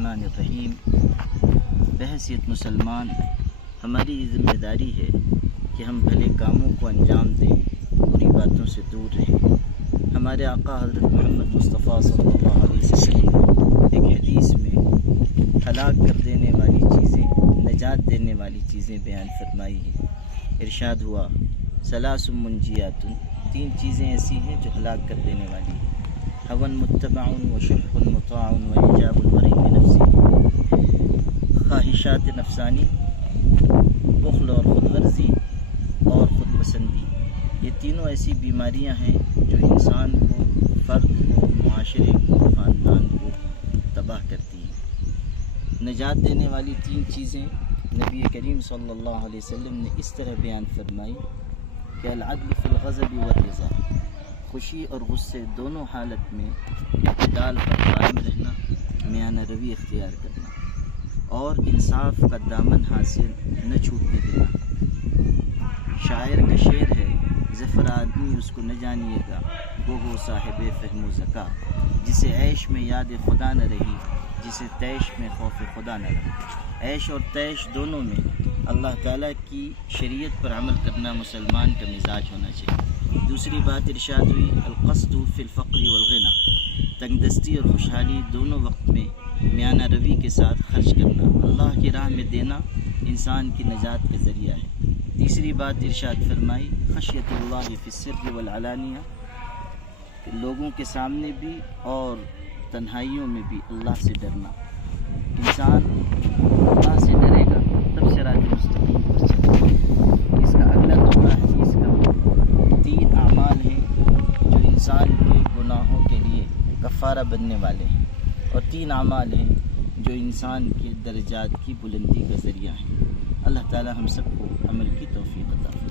الرحمن الرحیم۔ بحیثیت مسلمان ہماری ذمہ داری ہے کہ ہم بھلے کاموں کو انجام دیں، بری باتوں سے دور رہیں۔ ہمارے آقا حضرت محمد مصطفیٰ صلی اللہ علیہ وسلم ایک حدیث میں ہلاک کر دینے والی چیزیں، نجات دینے والی چیزیں بیان فرمائی ہیں۔ ارشاد ہوا ثلاث منجیات، تین چیزیں ایسی ہیں جو ہلاک کر دینے والی ہیں: هوى متبع وشح مطاع وإعجاب المرء بنفسه، خواہشات نفسانی، بخل اور خود غرضی اور خود پسندی، یہ تینوں ایسی بیماریاں ہیں جو انسان کو، فرد کو، معاشرے کو، خاندان کو تباہ کرتی ہیں۔ نجات دینے والی تین چیزیں نبی کریم صلی اللہ علیہ وسلم نے اس طرح بیان فرمائی کہ العدل فی الغضب والرضا، خوشی اور غصے دونوں حالت میں اعتدال پر قائم رہنا، میانہ روی اختیار کرنا، اور انصاف کا دامن حاصل نہ چھوٹنے دینا۔ شاعر کا شعر ہے، ظفر آدمی اس کو نہ جانیے گا، وہ ہو صاحب فہم و ذکا، جسے عیش میں یاد خدا نہ رہی، جسے تیش میں خوف خدا نہ رہا۔ عیش اور تیش دونوں میں اللہ تعالیٰ کی شریعت پر عمل کرنا مسلمان کا مزاج ہونا چاہیے۔ دوسری بات ارشاد ہوئی القصد فی الفقر والغنى، تنگ دستی اور خوشحالی دونوں وقت میں میانہ روی کے ساتھ خرچ کرنا، اللہ کی راہ میں دینا انسان کی نجات کا ذریعہ ہے۔ تیسری بات ارشاد فرمائی خشیت اللہ فی السر والعلانیہ، کہ لوگوں کے سامنے بھی اور تنہائیوں میں بھی اللہ سے ڈرنا۔ انسان اللہ سے ڈرے گا تب صراط مستقیم پر چلے گا۔ اس کا اگلا ٹکڑا حدیث کا تین اعمال ہیں جو انسان کے گناہوں کے لیے کفارہ بننے والے ہیں، اور تین اعمال ہیں جو انسان کے درجات کی بلندی کا ذریعہ ہیں۔ اللہ تعالی ہم سب کو عمل کی توفیق عطا فرمائے۔